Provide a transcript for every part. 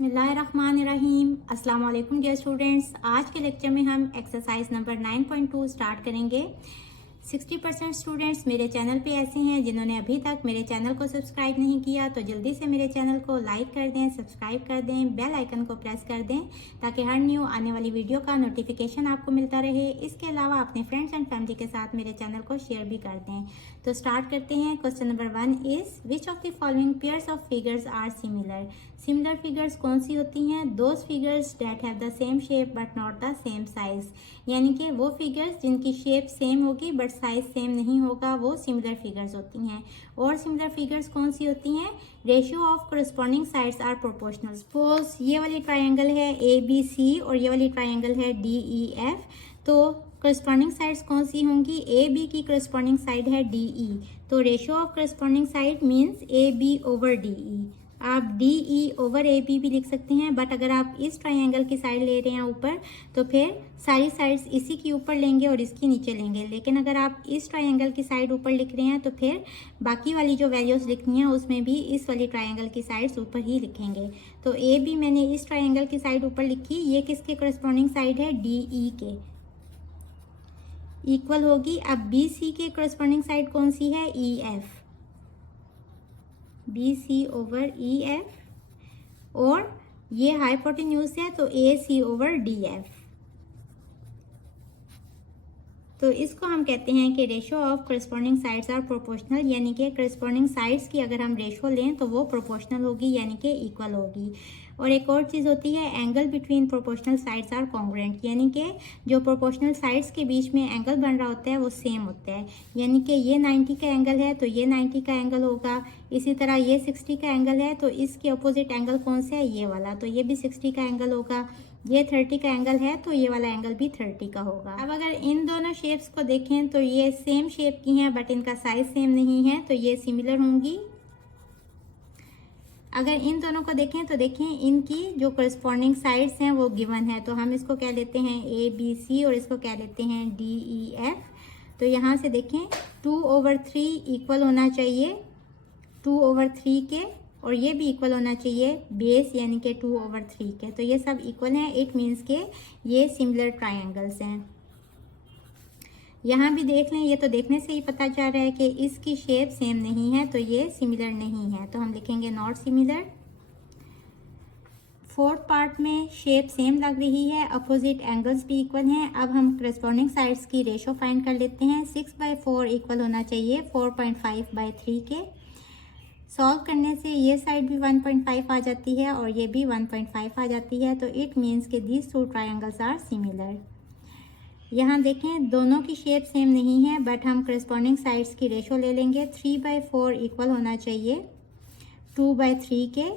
बिस्मिल्लाहिर्रहमानिर्रहीम। अस्सलाम वालेकुम डियर स्टूडेंट्स। आज के लेक्चर में हम एक्सरसाइज नंबर 9.2 स्टार्ट करेंगे। 60% स्टूडेंट्स मेरे चैनल पे ऐसे हैं जिन्होंने अभी तक मेरे चैनल को सब्सक्राइब नहीं किया, तो जल्दी से मेरे चैनल को लाइक कर दें, सब्सक्राइब कर दें, बेल आइकन को प्रेस कर दें ताकि हर न्यू आने वाली वीडियो का नोटिफिकेशन आपको मिलता रहे। इसके अलावा अपने फ्रेंड्स एंड फैमिली के साथ मेरे चैनल को शेयर भी कर दें। तो स्टार्ट करते हैं। Question number 1 is which of the following pairs of figures are similar. Similar figures कौन सी होती हैं? Those figures that have the same shape but not the same size, यानी कि वो फिगर्स जिनकी शेप सेम होगी बट साइज सेम नहीं होगा, वो सिमिलर फिगर्स होती हैं। और सिमिलर फिगर्स कौन सी होती हैं? Ratio of corresponding sides are proportional. Suppose ये वाली ट्राइंगल है ABC और ये वाली ट्राइंगल है DEF, तो करस्पॉन्डिंग साइड्स कौन सी होंगी? AB की करस्पॉन्डिंग साइड है DE, तो ratio of corresponding side means AB over DE। आप DE ओवर AB भी लिख सकते हैं, बट अगर आप इस ट्राइंगल की साइड ले रहे हैं ऊपर तो फिर सारी साइड्स इसी की ऊपर लेंगे और इसकी नीचे लेंगे। लेकिन अगर आप इस ट्राइंगल की साइड ऊपर लिख रहे हैं तो फिर बाकी वाली जो वैल्यूज लिखनी है उसमें भी इस वाली ट्राइंगल की साइड्स ऊपर ही लिखेंगे। तो AB मैंने इस ट्राइंगल की साइड ऊपर लिखी, ये किसके करस्पॉन्डिंग साइड है? DE के इक्वल होगी। अब BC के करस्पॉन्डिंग साइड कौन सी है? EF, BC ओवर EF, और ये हाइपोटेन्यूज है तो AC ओवर DF। तो इसको हम कहते हैं कि ratio of corresponding sides are proportional, यानी कि करस्पॉन्डिंग साइड्स की अगर हम रेशियो लें तो वो प्रोपोर्शनल होगी, यानी कि इक्वल होगी। और एक और चीज़ होती है angle between proportional sides are congruent, यानी कि जो प्रोपोर्शनल साइड्स के बीच में एंगल बन रहा होता है वो सेम होता है। यानी कि ये 90 का एंगल है तो ये 90 का एंगल होगा, इसी तरह ये 60 का एंगल है तो इसके अपोजिट एंगल कौन सा है? ये वाला, तो ये भी 60 का एंगल होगा। ये 30 का एंगल है तो ये वाला एंगल भी 30 का होगा। अब अगर इन दोनों शेप्स को देखें तो ये सेम शेप की हैं बट इनका साइज सेम नहीं है, तो ये सिमिलर होंगी। अगर इन दोनों को देखें तो देखें इनकी जो करस्पॉन्डिंग साइड्स हैं वो गिवन है, तो हम इसको क्या लेते हैं? ABC और इसको क्या लेते हैं? DEF। तो यहाँ से देखें 2/3 इक्वल होना चाहिए 2/3 के, और ये भी इक्वल होना चाहिए बेस यानी कि 2/3 के। तो ये सब इक्वल हैं, इट मीन्स के ये सिमिलर ट्रायंगल्स हैं। यहाँ भी देख लें, ये तो देखने से ही पता चल रहा है कि इसकी शेप सेम नहीं है, तो ये सिमिलर नहीं है, तो हम लिखेंगे नॉट सिमिलर। फोर्थ पार्ट में शेप सेम लग रही है, अपोजिट एंगल्स भी इक्वल हैं। अब हम करस्पॉन्डिंग साइड्स की रेशो फाइंड कर लेते हैं। 6/4 इक्वल होना चाहिए 4.5/3 के। सॉल्व करने से ये साइड भी 1.5 आ जाती है और ये भी 1.5 आ जाती है, तो इट मीन्स के these two triangles are similar. यहाँ देखें दोनों की शेप सेम नहीं है बट हम करस्पॉन्डिंग साइड्स की रेशो ले लेंगे। 3/4 इक्वल होना चाहिए 2/3 के,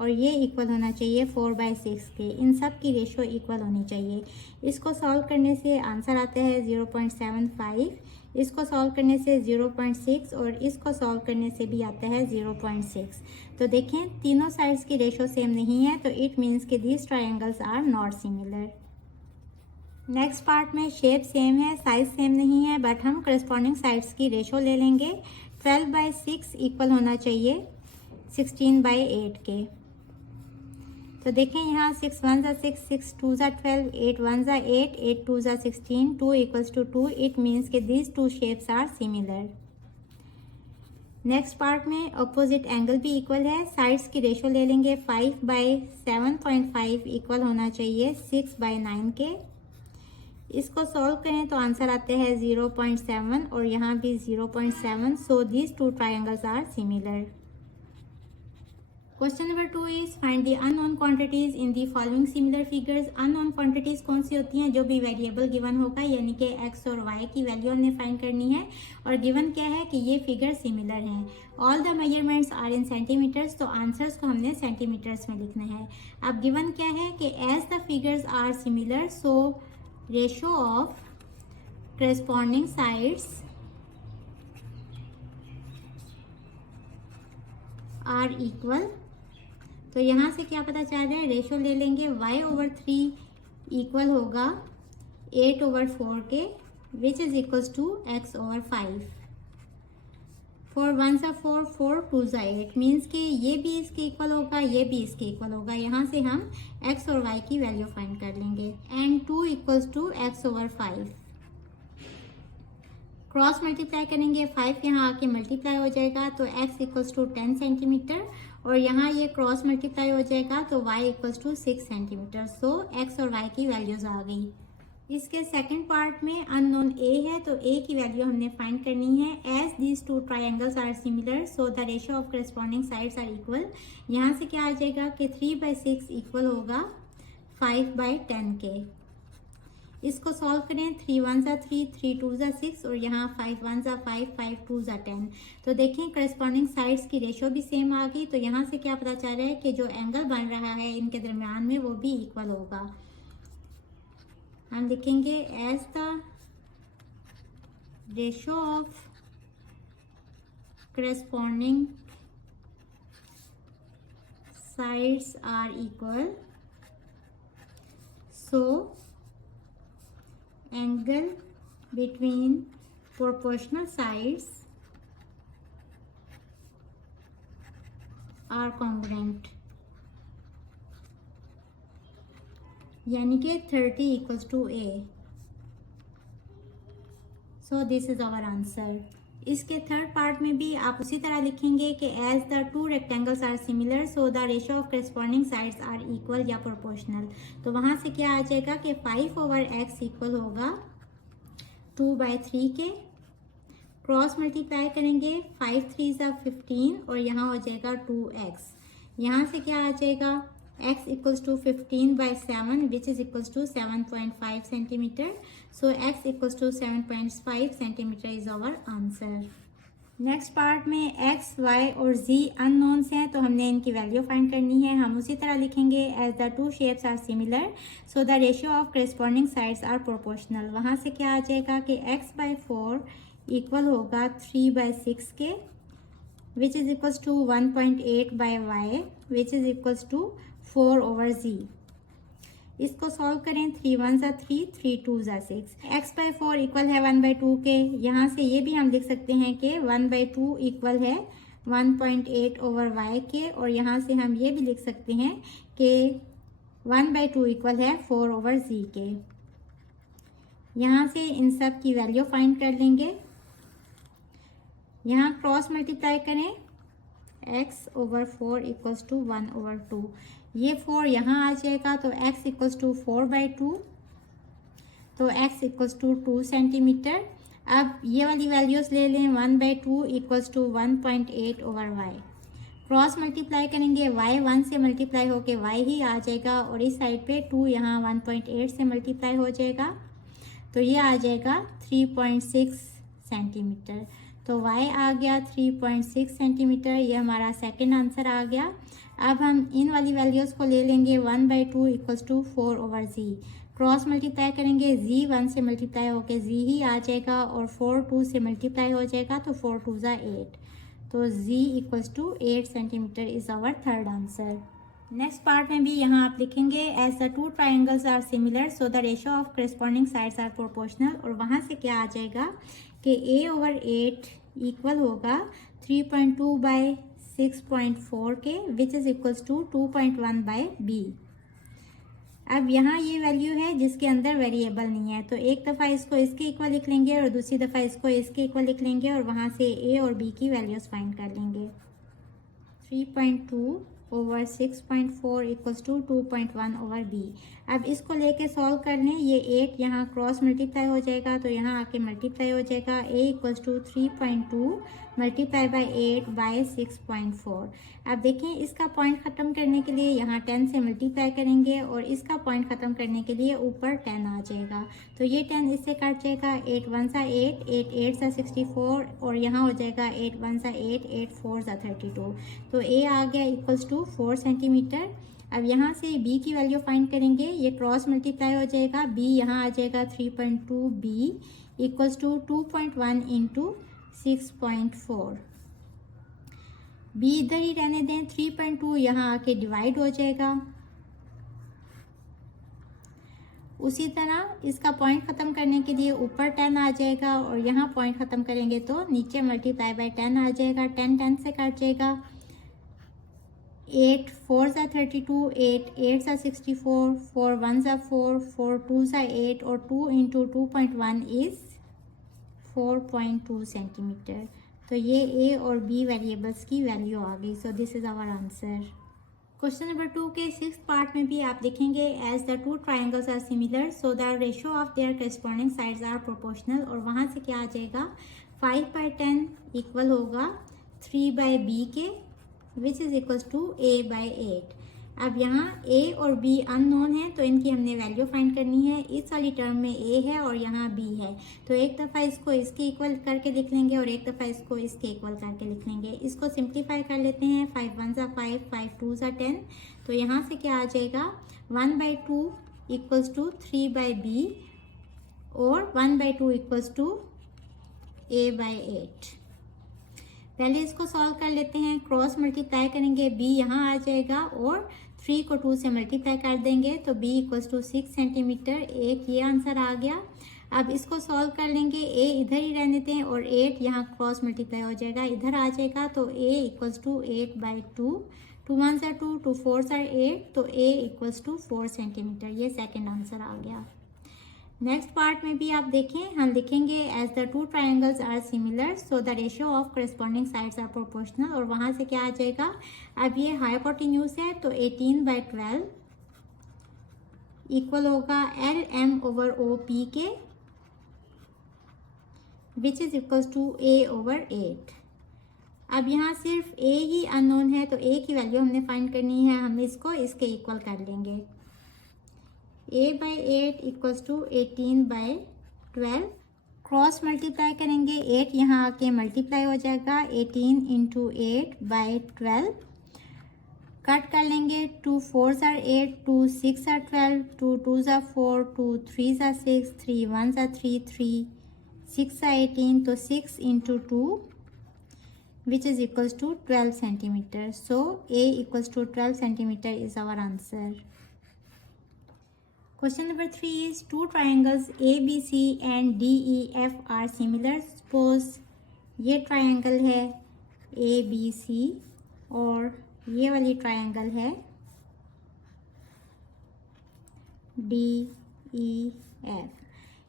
और ये इक्वल होना चाहिए 4/6 के। इन सब की रेशो इक्वल होनी चाहिए। इसको सॉल्व करने से आंसर आता है 0.75, इसको सॉल्व करने से 0.6, और इसको सॉल्व करने से भी आता है 0.6। तो देखें तीनों साइड्स की रेशो सेम नहीं है, तो इट मीन्स के these triangles are not similar. Next part में शेप सेम है, साइज सेम नहीं है, बट हम करस्पॉन्डिंग साइड्स की रेशो ले लेंगे। 12/6 इक्वल होना चाहिए 16/8 के। तो देखें यहाँ 6 1 6, 6 2 12, 8 1 8, 8 2 16, 2 इक्वल्स टू 2। इट मीन्स के these two shapes are similar. Next part में अपोजिट एंगल भी इक्वल है, साइड्स की रेशो ले लेंगे। 5/7.5 इक्वल होना चाहिए 6/9 के। इसको सॉल्व करें तो आंसर आते हैं 0.7, और यहाँ भी 0.7, so these two triangles are similar. Question number 2 is find the unknown quantities in the following similar figures. Unknown quantities कौन सी होती हैं? जो भी वेरिएबल गिवन होगा, यानी कि x और y की वैल्यू हमने फाइंड करनी है, और गिवन क्या है कि ये फिगर सिमिलर हैं। All the measurements are in centimetres, तो आंसर्स को हमने सेंटीमीटर्स में लिखना है। अब गिवन क्या है कि as the figures are similar so ratio of corresponding sides are equal. तो यहाँ से क्या पता चल रहा है? रेशियो ले लेंगे y/3 इक्वल होगा 8/4 के, which is equals to x/5। 4 1 सा 4, 4 2 सा 8 मीन्स कि ये भी इसके इक्वल होगा, ये भी इसके इक्वल होगा। यहाँ से हम x और y की वैल्यू फाइंड कर लेंगे। And 2 equals to x over 5। Cross multiply करेंगे, 5 यहाँ आके मल्टीप्लाई हो जाएगा तो x इक्वल्स टू 10 सेंटीमीटर, और यहाँ ये क्रॉस मल्टीप्लाई हो जाएगा तो y equals to 6 centimetre. So x और y की वैल्यूज आ गई। इसके सेकंड पार्ट में अननोन a है, तो a की वैल्यू हमने फाइंड करनी है। As these two triangles are similar so the ratio of corresponding sides are equal. यहाँ से क्या आ जाएगा कि 3/6 इक्वल होगा 5/10 के। इसको सॉल्व करें, 3 1 सा 3, 3 2 सा 6 और यहाँ 5 1 सा 5, 5 2 सा 10। तो देखें करस्पॉन्डिंग साइड्स की रेशियो भी सेम आ गई। तो यहाँ से क्या पता चल रहा है कि जो एंगल बन रहा है इनके दरमियान में वो भी इक्वल होगा। हम लिखेंगे as the ratio of corresponding sides are equal so angle between proportional sides are congruent, यानी कि 30 equals to a। So this is our answer. इसके थर्ड पार्ट में भी आप उसी तरह लिखेंगे कि as the two rectangles are similar so the ratio of corresponding sides are equal या प्रोपोर्शनल। तो वहाँ से क्या आ जाएगा कि 5 ओवर x इक्वल होगा 2/3 के। क्रॉस मल्टीप्लाई करेंगे, 5 3 सा 15 और यहाँ हो जाएगा 2x। यहाँ से क्या आ जाएगा x equals to 15/7 which is equals to 7.5 centimetre. So x equals to 7.5 centimetre is our answer. Next part में x, y और z अननोन्स हैं, तो हमने इनकी वैल्यू फाइंड करनी है। हम उसी तरह लिखेंगे as the two shapes are similar so the ratio of corresponding sides are proportional. वहाँ से क्या आ जाएगा कि x/4 इक्वल होगा 3/6 के which is equals to 1.8/y which is equals to 4 over z। इसको सॉल्व करें, 3 1 सा 3, 3 2 सा 6। x/4 इक्वल है 1/2 के। यहाँ से ये भी हम लिख सकते हैं कि 1/2 इक्वल है 1.8 ओवर y के, और यहाँ से हम ये भी लिख सकते हैं कि 1/2 इक्वल है 4 ओवर z के। यहाँ से इन सब की वैल्यू फाइंड कर लेंगे। यहाँ क्रॉस मल्टीप्लाई करें, x over 4 equals to 1 over 2। ये 4 यहाँ आ जाएगा तो x इक्वल्स टू 4/2, तो x इक्वल्स टू 2 सेंटीमीटर। अब ये वाली वैल्यूज ले लें, 1/2 equals to 1.8 over y। Cross multiply करेंगे, y 1 से मल्टीप्लाई होके y ही आ जाएगा, और इस साइड पे 2 यहाँ 1.8 से मल्टीप्लाई हो जाएगा, तो ये आ जाएगा 3.6 सेंटीमीटर। तो y आ गया 3.6 सेंटीमीटर, ये हमारा सेकंड आंसर आ गया। अब हम इन वाली वैल्यूज़ को ले लेंगे, 1/2 equals to 4 over z। Cross multiply करेंगे, z 1 से मल्टीप्लाई होके z ही आ जाएगा, और 4 2 से मल्टीप्लाई हो जाएगा तो 4 2 ज़ा 8। तो z equals to 8 centimetre is our third answer. Next part में भी यहाँ आप लिखेंगे as the two triangles are similar so the ratio of corresponding sides are proportional, और वहाँ से क्या आ जाएगा कि a ओवर 8 इक्वल होगा 3.2/6.4 के which is equals to 2.1/b। अब यहाँ ये वैल्यू है जिसके अंदर वेरिएबल नहीं है, तो एक दफ़ा इसको इसके इक्वल लिख लेंगे और दूसरी दफ़ा इसको इसके इक्वल लिख लेंगे, और वहाँ से a और b की वैल्यूज़ फाइंड कर लेंगे। 3.2 over 6.4 equals to 2.1 over b। अब इसको लेके सॉल्व कर लें, ये 8 यहाँ क्रॉस मल्टीप्लाई हो जाएगा तो यहाँ आके मल्टीप्लाई हो जाएगा। a equals to 3.2 multiply by 8 by 6.4। अब देखें इसका पॉइंट ख़त्म करने के लिए यहाँ 10 से मल्टीप्लाई करेंगे, और इसका पॉइंट ख़त्म करने के लिए ऊपर 10 आ जाएगा, तो ये 10 इससे कट जाएगा। 8 1 सा 8, 8 8 सा 64, और यहाँ हो जाएगा 8 1 सा 8, 8 4 सा 32। तो a आ गया इक्वल्स टू 4 सेंटीमीटर। अब यहाँ से b की वैल्यू फाइंड करेंगे, ये क्रॉस मल्टीप्लाई हो जाएगा, b यहाँ आ जाएगा 3.2b equals to 2.1 into 6.4। b इधर ही रहने दें, 3.2 यहाँ आके डिवाइड हो जाएगा, उसी तरह इसका पॉइंट ख़त्म करने के लिए ऊपर 10 आ जाएगा और यहाँ पॉइंट ख़त्म करेंगे तो नीचे मल्टीप्लाई बाय 10 आ जाएगा। 10 10 से कट जाएगा। 8 4 ज़ा 32, 8 8 ज़ा 64, 4 1 ज़ा 4, 4 2 ज़ा 8 और 2 इंटू 2.1 इज़ 4.2 सेंटीमीटर। तो ये ए और बी वेरिएबल्स की वैल्यू आ गई। So this is our answer. Question number 2 के 6th पार्ट में भी आप लिखेंगे as the two triangles are similar so the ratio of their corresponding sides are proportional. और वहाँ से क्या आ जाएगा, 5/10 इक्वल होगा 3/b के विच इज़ इक्वल्स टू a/8। अब यहाँ a और b अननोन है तो इनकी हमने वैल्यू फाइंड करनी है। इस वाली टर्म में a है और यहाँ b है, तो एक दफ़ा इसको इसके इक्वल करके लिख लेंगे और एक दफ़ा इसको इसके इक्वल करके लिख लेंगे। इसको सिंप्लीफाई कर लेते हैं। 5 1 ज़ा 5, 5 2 ज़ा 10, तो यहाँ से क्या आ जाएगा 1/2 इक्वल्स टू 3/b और 1/2 इक्वल्स टू a/8। पहले इसको सॉल्व कर लेते हैं। क्रॉस मल्टीप्लाई करेंगे, b यहाँ आ जाएगा और 3 को 2 से मल्टीप्लाई कर देंगे तो b इक्वल्स टू 6 सेंटीमीटर। एक ये आंसर आ गया। अब इसको सॉल्व कर लेंगे, a इधर ही रहने दें और 8 यहाँ क्रॉस मल्टीप्लाई हो जाएगा, इधर आ जाएगा तो a इक्वल्स टू 8/2। 2 1 ज़ा 2, 2 4 ज़ा 8, तो a इक्वल्स टू 4 सेंटीमीटर। ये सेकेंड आंसर आ गया। नेक्स्ट पार्ट में भी आप देखें, हम लिखेंगे as the two triangles are similar so the ratio of corresponding sides are proportional. और वहाँ से क्या आ जाएगा, अब ये हाइपोटेन्यूज है तो 18/12 इक्वल होगा LM/OP के which is equals to A/8। अब यहाँ सिर्फ a ही अननोन है तो a की वैल्यू हमने फाइंड करनी है। हम इसको इसके इक्वल कर लेंगे। a/8 equals to 18/12। Cross multiply करेंगे, 8 यहाँ आके मल्टीप्लाई हो जाएगा 18 इंटू 8/12। कट कर लेंगे, 2 4 ज़ा 8, 2 6 ज़ा 12, 2 2 ज़ा 4, 2 3 ज़ा 6, 3 1 ज़ा 3, 3 6 ज़ा 18, तो 6 into 2 which is equals to 12 centimeter. So A equals to 12 centimeter is our answer. Question number 3 is two triangles ABC and DEF are similar. Suppose ये ट्रायंगल है ABC और ये वाली ट्रायंगल है DEF.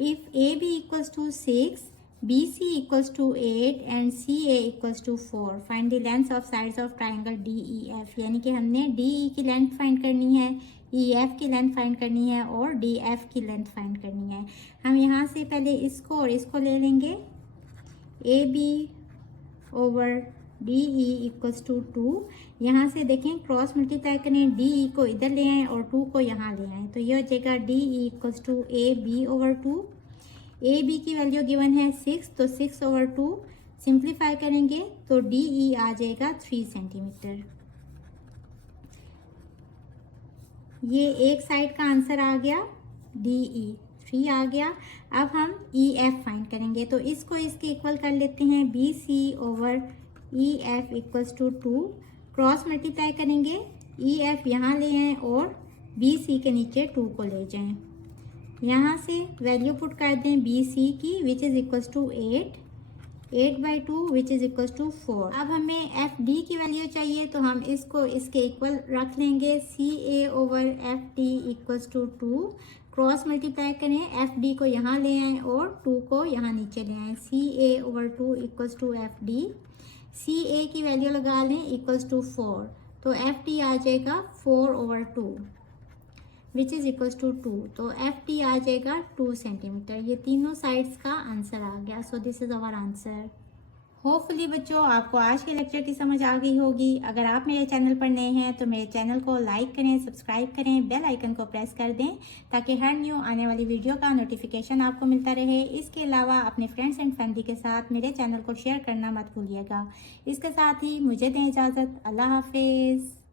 If AB equals to 6, BC equals to 8 and CA equals to 4. Find the lengths of sides of triangle DEF. यानी कि हमने DE की लेंथ फाइंड करनी है, EF की लेंथ फाइंड करनी है और DF की लेंथ फाइंड करनी है। हम यहाँ से पहले इसको और इसको ले लेंगे। AB over DE equals to 2। यहाँ से देखें क्रॉस मल्टीप्लाई करें, DE को इधर ले आएँ और 2 को यहाँ ले आएँ, तो ये हो जाएगा DE equals to AB over 2। A B की वैल्यू गिवन है 6, तो 6 ओवर 2 सिंप्लीफाई करेंगे तो DE आ जाएगा 3 सेंटीमीटर। ये एक साइड का आंसर आ गया, DE 3 आ गया। अब हम EF फाइंड करेंगे तो इसको इसके इक्वल कर लेते हैं। BC over EF equals to 2। Cross multiply करेंगे, EF यहाँ ले आएँ और BC के नीचे 2 को ले जाएं। यहाँ से वैल्यू पुट कर दें BC की which is equals to 8, 8/2 which is equals to 4। अब हमें FD की वैल्यू चाहिए तो हम इसको इसके इक्वल रख लेंगे। CA over FD equals to 2। Cross multiply करें, FD को यहाँ ले आएँ और 2 को यहाँ नीचे ले आएँ। CA over 2 equals to FD। CA की वैल्यू लगा लें इक्वल्स टू 4, तो FD आ जाएगा 4 over 2 which is equals to 2, तो FD आ जाएगा 2 सेंटीमीटर। ये तीनों साइड्स का आंसर आ गया। So this is our answer. Hopefully बच्चों आपको आज के लेक्चर की समझ आ गई होगी। अगर आप मेरे चैनल पर नए हैं तो मेरे चैनल को लाइक करें, सब्सक्राइब करें, बेल आइकन को प्रेस कर दें ताकि हर न्यू आने वाली वीडियो का नोटिफिकेशन आपको मिलता रहे। इसके अलावा अपने फ्रेंड्स एंड फैमिली के साथ मेरे चैनल को शेयर करना मत भूलिएगा। इसके साथ ही मुझे दें इजाज़त। अल्लाह हाफिज़।